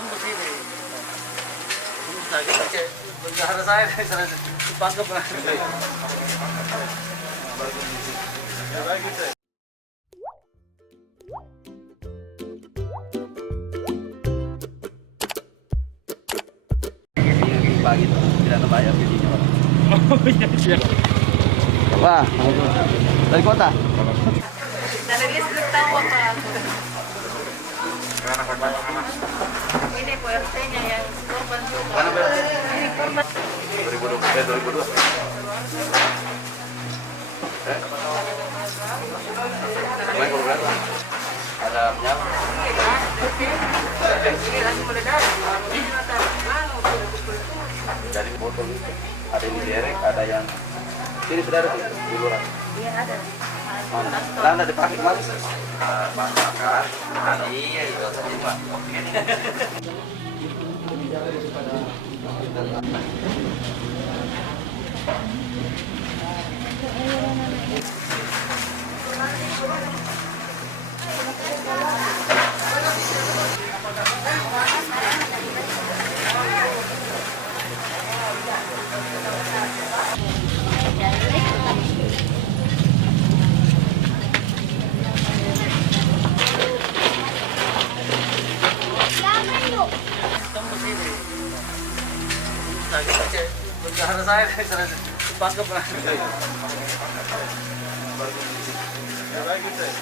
tembus ini. Nah, kita berharap saya sana pangkep lah. Pagi itu tidak terbayar jadinya. Oh iya siap. Wah, dari kota. Dari listrik tahu apa? Ini PRT-nya yang korban juga. Mana PRT? Ini korban. 2002. Main program. Ada minyak. Ini langsung meledak. Dari botol itu ada yang direk, ada yang ini sudah ada di luar. Iya ada. Landa dipakai kemarin. Masakan. Iya, itu saja, Pak. Tembus ini. Nah, kita berharap saya sana pangkep lah.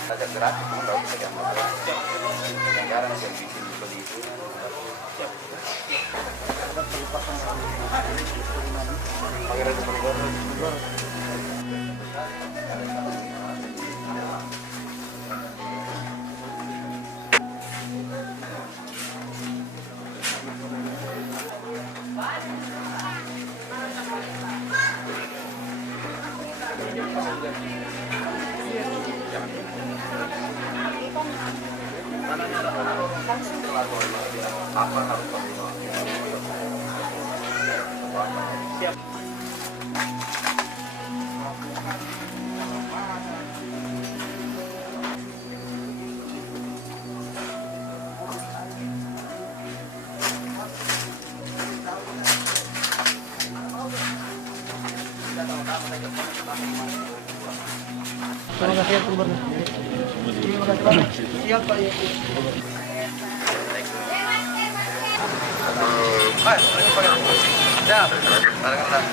Ajak gerak, kamu tahu kita yang masalah. Yang jarang yang bikin seperti itu. Pakai rasa bergoreng. Apa harus siap. Terima kasih ya, Gubernur. Terima kasih banyak. Siap, Pak. Ya, barangkali.